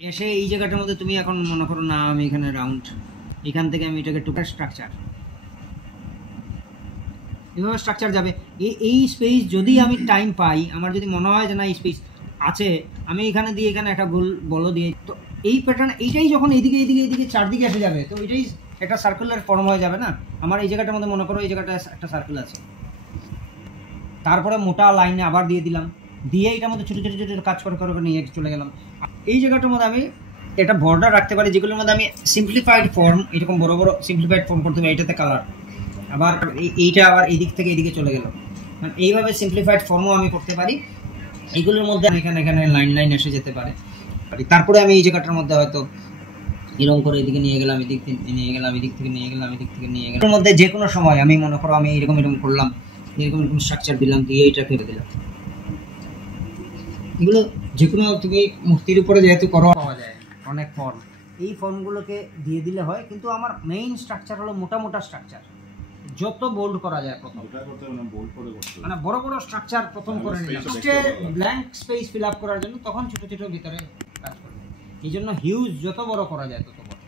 এসে এই জায়গাটার মধ্যে তুমি এখন মনে করো না আমি এখানে রাউন্ড, এখান থেকে আমি এটাকে টুকার স্ট্রাকচার, এভাবে স্ট্রাকচার যাবে। এই স্পেস যদি আমি টাইম পাই, আমার যদি মনে হয় যে না এই স্পেস আছে, আমি এখানে দিয়ে এখানে একটা গোল বলো দিয়ে, তো এই প্যাটার্ন এইটাই যখন এইদিকে এইদিকে এইদিকে চারদিকে এসে যাবে, তো এটাই একটা সার্কুলার ফর্ম হয়ে যাবে না। আমার এই জায়গাটার মধ্যে মনে করো এই জায়গাটা একটা সার্কেল আছে, তারপরে মোটা লাইনে আবার দিয়ে দিলাম, দিয়ে এটার মধ্যে ছোটো ছোটো ছোটো কাজ করে করে নিয়ে চলে গেলাম। এই জায়গাটার মধ্যে আমি এটা বর্ডার রাখতে পারি, যেগুলোর মধ্যে আমি সিম্পলিফাইড ফর্ম, এরকম বড় বড় সিম্পলিফাইড ফর্ম করতে পারি। এইটাতে কালার, আবার এইটা আবার এদিক থেকে এদিকে চলে গেল, মানে এইভাবে সিম্পলিফাইড ফর্মও আমি করতে পারি। এইগুলোর মধ্যে এখানে এখানে লাইন লাইন এসে যেতে পারে। তারপরে আমি এই জায়গাটার মধ্যে হয়তো এরকম করে এদিকে নিয়ে গেলাম, এদিক থেকে নিয়ে গেলাম, এদিক থেকে নিয়ে গেলাম, এদিক থেকে নিয়ে গেলাম। এর মধ্যে যে কোনো সময় আমি মনে করো আমি এরকম এরকম করলাম, এরকম এরকম স্ট্রাকচার দিলাম, দিয়ে এটা ফেলে দিলাম। এগুলো যে কোনো তুমি মূর্তির উপরে যেহেতু করো পাওয়া যায় অনেক ফর্ম, এই ফর্মগুলোকে দিয়ে দিলে হয়। কিন্তু আমার মেইন স্ট্রাকচার হলো মোটা মোটা স্ট্রাকচার, যত বোল্ড করা যায় প্রথম, মানে বড় বড় স্ট্রাকচার প্রথম করে নিলাম, ব্ল্যাঙ্ক স্পেস ফিল আপ করার জন্য, তখন ছোট ছোট ভিতরে কাজ করবে। এই জন্য হিউজ যত বড় করা যায় তত বড়।